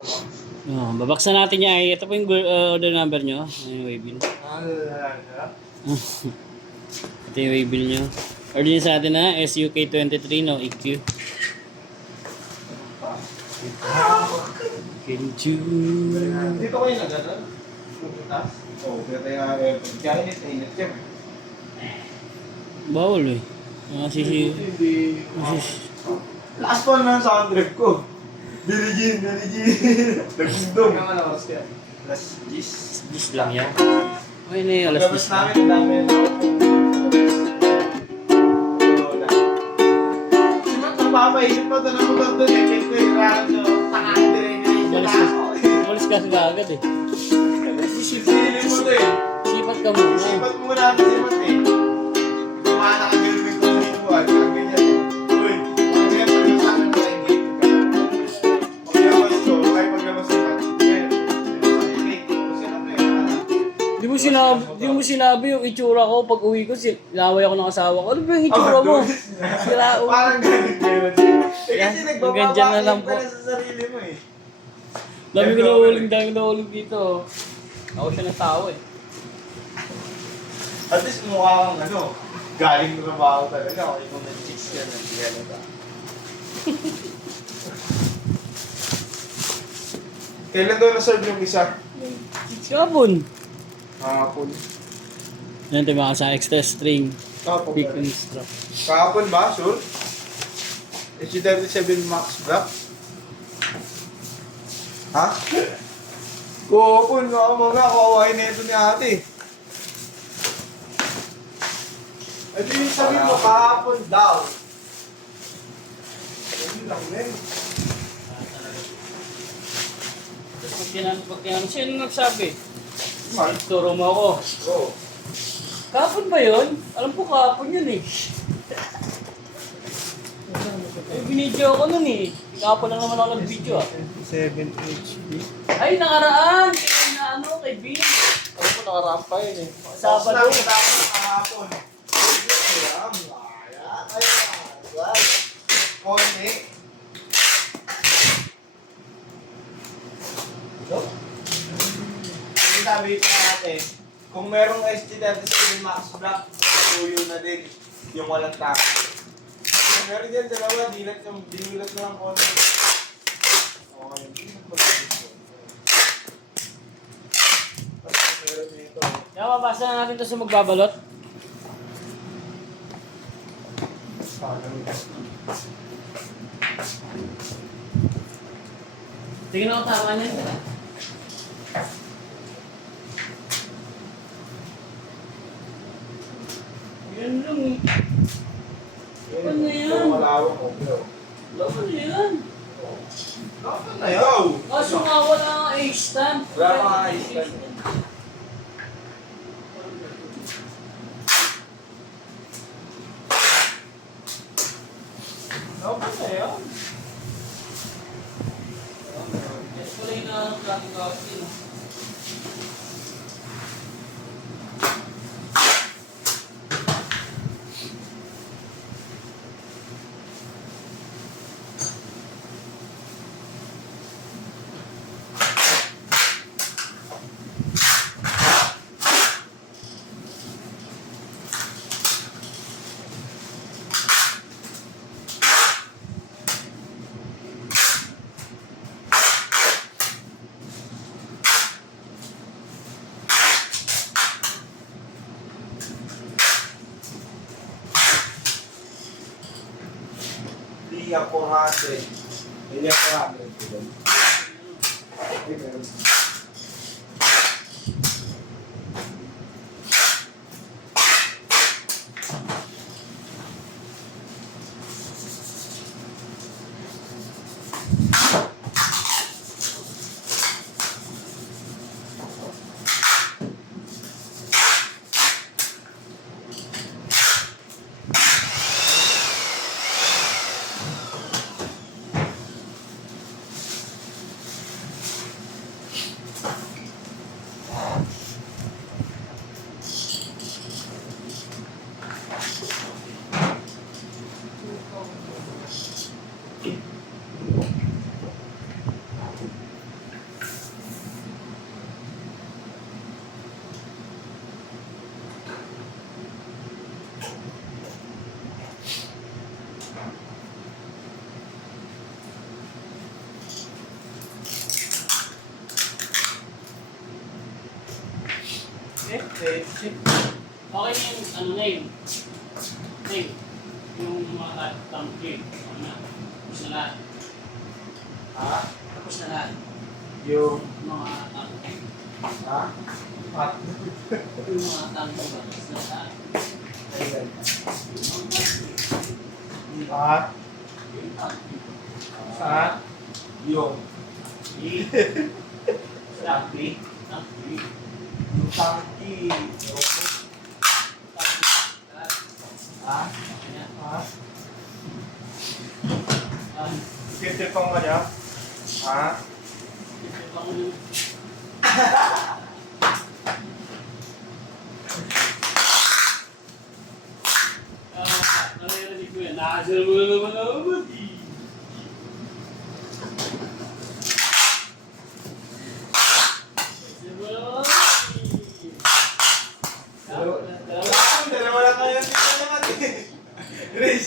Oh, babaksan natin niya ay ito po yung order number nyo. Ano yung waybill? Ito yung waybill nyo. Order niyo sa atin na SUK23 no EQ. Kenju. Dito kayo na gano'n? Pupuntas? Oo, kaya tayo nga aircon. Kaya init yan. Bawal eh. Masisi. Hindi. Last one na sa drive ko. Biligin. Nagundong. Ang ano, kaya? Last gis. Gis lang yan. Okay na yung alas Labas 10 namin, ang dami na. Napapaisip pa ito na mo doon eh. Kaya ko yung raro nyo. Tangan din eh. Umalis ka agad eh. Sisipsilin mo ito eh. Sipat ka muna. Sipat mo muna natin sipat eh. Kumana ka ganun may kulibuan. Parang ganyan. Uy, ano yan pag yung sakin mo na yung gate? Paglabas ko, ay paglabas ko. Di mo sinabi yung itsura ko pag uwi ko, laway ako ng asawa ko. Ano ba yung itsura mo? Sira o. Parang ganun yun. Eh kasi Yan, nagbababakit ganyan na lang po. ka na sa sarili mo eh. Dami ko nahulog dito. Ako siya ng tao eh. At least mukha kang ano, galing na trabaho talaga. Okay kung nag-chicks ka na, hindi ka na ba? Kailan daw na-serve yung isa? Kapon. Kahapon. Yan tayo mga sa extra string. Kahapon Big ba? extra. Kahapon ba? Sure? SG37 Max Black? Ha? Kahapon nga mga kawain na ito ni ate. Ito yung sabi mo, kahapon daw. Ayun lang din. Tapos pag tinanong, sino nagsabi? Mark? Turo mo ako. Oo. Kapon ba yun? Alam ko kapon yun eh. Binidyo ako nun eh. Kapon lang naman ako nag-video ah. 7 HP. Ay, nakaraan! Kaya na ano, kay Bing. Alam ko nakaraan pa yun eh. Sabado. Kahapon. Ayan. Ayan. Konti. Sabi ko natin, kung merong SG37 Max Black, tuyo na din yung walang tax. Kung meron yan, dalawa, dinulat na lang konti. Okay, dinulat mo lang dito. Tapos meron dito. Kaya mabasa na natin ito sa magbabalot. Tingnan ako tama niyan. Yan lang eh. Laban na yan. Malawak ko, bro. Laban na yan. Laban na yun! Kaso nga wala nga A-stand. Wala nga A-stand. Laban na yun! Yes, wala yung nakakagawasin. Liya 400. Liya 400. Meron. Safety. Okay na yung ano na yun. Name. Yung mga thumbprint. Ano na. Tapos na lahat. Ha? Tapos na lahat. Yung... Mga thumbprint. Ha? Pat. Yung mga thumbprint. Tapos na lahat. Ayan. Yung mga thumbprint. Pat. Yung thumbprint. Pat. Yung... Thumbprint. Thumbprint. Yung tangki. Ha? Ayan. Ha? Ah, Tip-tipang ka niya? Ha? ito pa ko yung... Naririnig ko yan. Nakasal mo na naman ako, buddy. Nakasal mo na naman, buddy. Dalawa lang kami nandito naman eh. Riz,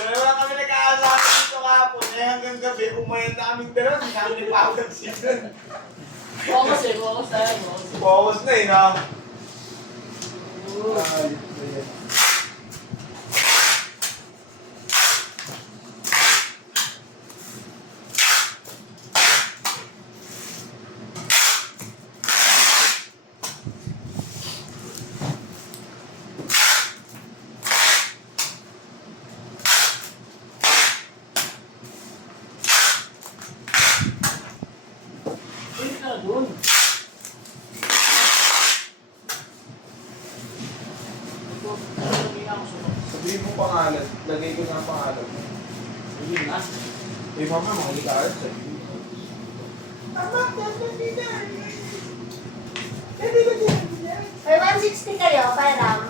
dalawa lang kami nag-aasahan dito kahapon. Eh hanggang gabi, umayan na kaming dalawa. Hindi kami nagpapansin. Focus eh, focus tayo, focus. Focus na eh, no? Oo. Ay, ayan. Pwede ka doon. Sabihin mo pangalan. Lagay ko na ang pangalan mo. Sige na. Eh, mama, makikikalat. Sabihin mo. Tama, hindi na. Hindi na. May 160 kayo, parang.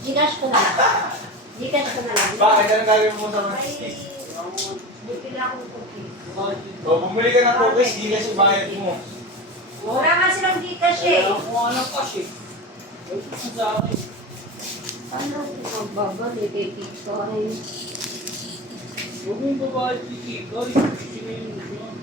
Gcash ko na lang. Gcash ko na lang. Bakit? Anong gagawin mo sa May... mga Bibili akong cookies. O, bumili ka ng cookies, di kasi bayad mo. Wala nga silang Gcash Kaya eh. kung anong cash eh. Ito sa akin. Ano ito magbabali kay Tito? Ay, Huwag mong babae si Kiko. Yung